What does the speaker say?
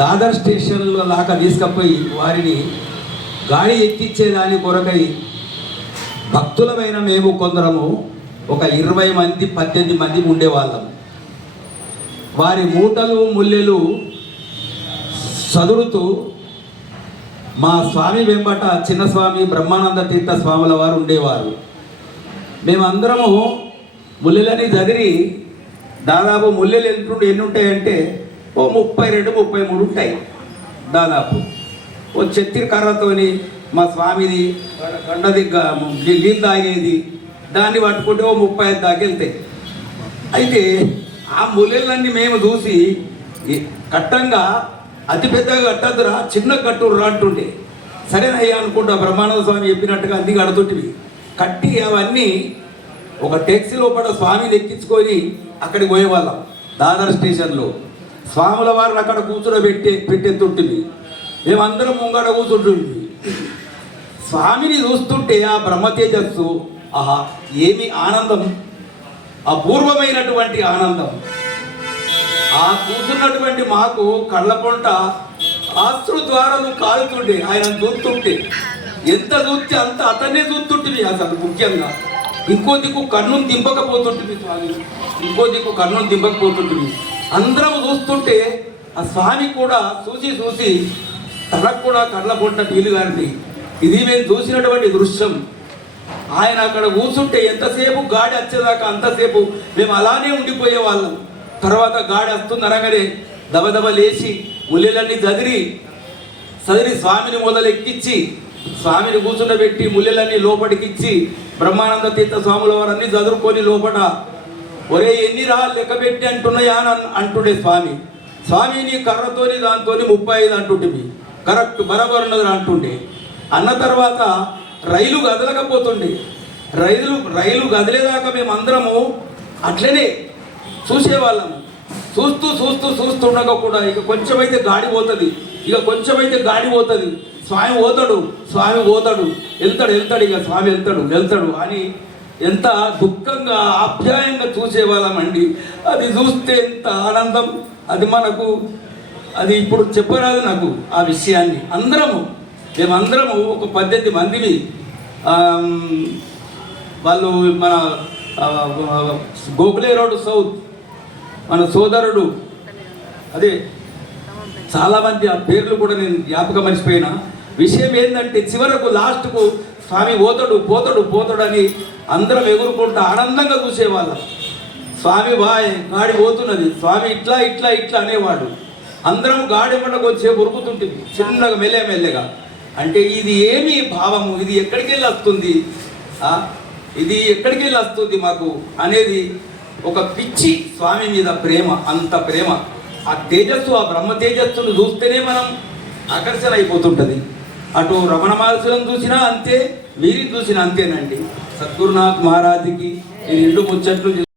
దాదర్ స్టేషన్లో దాకా తీసుకుపోయి వారిని గాడి ఎక్కించేదాని కొరకై భక్తులమైన మేము కొందరము ఒక ఇరవై మంది పద్దెనిమిది మంది ఉండేవాళ్ళం. వారి మూటలు ముల్లెలు చదురుతూ మా స్వామి వెంబట చిన్న స్వామి బ్రహ్మానంద తీర్థ స్వాముల వారు ఉండేవారు. మేమందరము ముల్లెలని చదిరి దాదాపు ముల్లెలు ఎంత ఎన్ని ఉంటాయంటే ఓ ముప్పై రెండు ముప్పై మూడు ఉంటాయి. దాదాపు. ఓ చెత్తిరి కర్రతోని మా స్వామిది కొండది నీళ్ళు తాగేది. దాన్ని పట్టుకుంటే ఓ ముప్పై ఐదు దాకెళ్తాయి. అయితే ఆ ముల్లెలన్నీ మేము చూసి కట్టంగా అతి పెద్దగా కట్టద్దురా చిన్న కట్టురా అంటుండే. సరేనయ్యా అనుకుంటా బ్రహ్మానంద స్వామి చెప్పినట్టుగా అన్ని కడుతుంటివి. కట్టి అవన్నీ ఒక ట్యాక్సీ లోపల స్వామిని ఎక్కించుకొని అక్కడికి పోయేవాళ్ళం. దాదర్ స్టేషన్లో. స్వాముల వారిని అక్కడ కూర్చోబెట్టి పెట్టెత్తుంటుంది మేమందరం ముంగడ కూర్చుంటుంది. స్వామిని చూస్తుంటే ఆ బ్రహ్మతేజస్సు ఆహా ఏమి ఆనందం? అపూర్వమైనటువంటి ఆనందం. ఆ కూర్చున్నటువంటి మాకు కళ్ళ పొంట ద్వారాలు కాలుతుండే ఆయన చూస్తుంటే ఎంత చూస్తే అంత అతన్నే చూస్తుంటుంది అసలు ముఖ్యంగా. ఇంకో దిక్కు కన్నును దింపకపోతుంటుంది స్వామి. ఇంకో దిక్కు కన్నును దింపకపోతుంటుంది. అందరం చూస్తుంటే ఆ స్వామి కూడా చూసి చూసి తనకు కూడా కళ్ళ పొట్ట నీళ్ళు గారిని ఇది మేము చూసినటువంటి దృశ్యం. ఆయన అక్కడ కూర్చుంటే ఎంతసేపు గాడి వచ్చేదాకా అంతసేపు మేము అలానే ఉండిపోయే వాళ్ళం. తర్వాత గాడి వస్తుంది అనగానే దబదబ లేచి ముల్లెలన్నీ చదిరి చదిరి స్వామిని మొదలెక్కించి స్వామిని కూర్చుండబెట్టి ముల్లెలన్నీ లోపలికిచ్చి బ్రహ్మానంద తీర్థ స్వాముల వారన్నీ చదువుకొని లోపట ఒరే ఎన్ని రాళ్ళు లెక్క పెట్టి అంటున్నాయా అని అంటుండే స్వామి. స్వామి నీ కర్రతోని దాంతోని ముప్పై ఐదు అంటుంటివి కరెక్ట్ బరాబర్ ఉన్నది అంటుండే. అన్న తర్వాత రైలు కదలకపోతుండే రైలు రైలు కదిలేదాకా మేము అందరము అట్లనే చూసేవాళ్ళము. చూస్తూ చూస్తూ చూస్తుండగా కూడా ఇక కొంచెం అయితే గాడి పోతుంది. ఇక కొంచెం అయితే గాడి పోతుంది. స్వామి పోతాడు స్వామి పోతాడు. వెళ్తాడు వెళ్తాడు ఇక స్వామి వెళ్తాడు వెళ్తాడు అని ఎంత దుఃఖంగా ఆప్యాయంగా చూసేవాళ్ళమండి. అది చూస్తే ఎంత ఆనందం. అది మనకు అది ఇప్పుడు చెప్పరాదు నాకు ఆ విషయాన్ని. అందరము మేమందరము ఒక పద్దెనిమిది మందిని వాళ్ళు మన ఆ, గోఖలే రోడ్ సౌత్ మన సోదరుడు అదే చాలామంది ఆ పేర్లు కూడా నేను జ్ఞాపకం మర్చిపోయినా. విషయం ఏంటంటే చివరకు లాస్ట్కు స్వామి పోతాడు పోతాడు పోతాడు అని అందరం ఎగురుకుంటూ ఆనందంగా చూసేవాళ్ళం స్వామి బాయ్ గాడి పోతున్నది. స్వామి ఇట్లా ఇట్లా ఇట్లా అనేవాడు. అందరం గాడి పండుగ వచ్చే ఉరుకుతుంటుంది చిన్నగా మెల్లె మెల్లెగా. అంటే ఇది ఏమి భావము? ఇది ఎక్కడికి వెళ్ళి వస్తుంది? ఇది ఎక్కడికి వెళ్ళి వస్తుంది మాకు అనేది ఒక పిచ్చి స్వామి మీద ప్రేమ అంత ప్రేమ. ఆ తేజస్సు ఆ బ్రహ్మ తేజస్సును చూస్తేనే మనం ఆకర్షణ అయిపోతుంటుంది. అటు రమణ మహర్షులను చూసినా అంతే వీరిని చూసినా అంతేనండి. సద్గురునాథ్ మహారాజ్కి ఈ రెండు ముచ్చట్లు